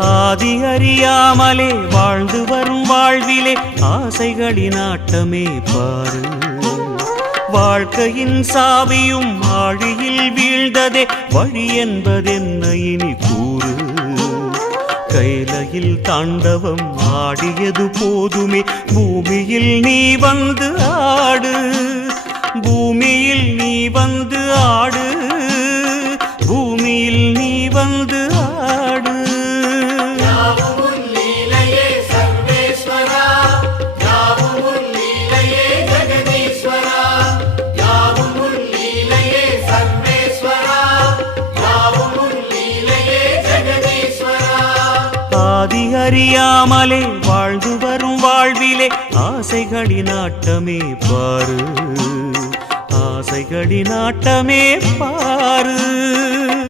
ஆதி அறியாமலே வாழ்ந்து வரும் வாழ்விலே ஆசைகளின் ஆட்டமே பாரு. வாழ்க்கையின் சாவியும் ஆழியில் வீழ்ந்ததே வழி என்பதென்ன இனி கூறு. கைலையில் தாண்டவம் ஆடியது போதுமே பூமியில் நீ வந்து ஆடு. பூமியில் நீ வந்து ஆடு. பூமியில் நீ வந்து ஆடு. ஆதி அறியாமலே வாழ்ந்து வரும் வாழ்விலே ஆசைகளின் ஆட்டமே பாரு. ஆசைகளின் ஆட்டமே பாரு.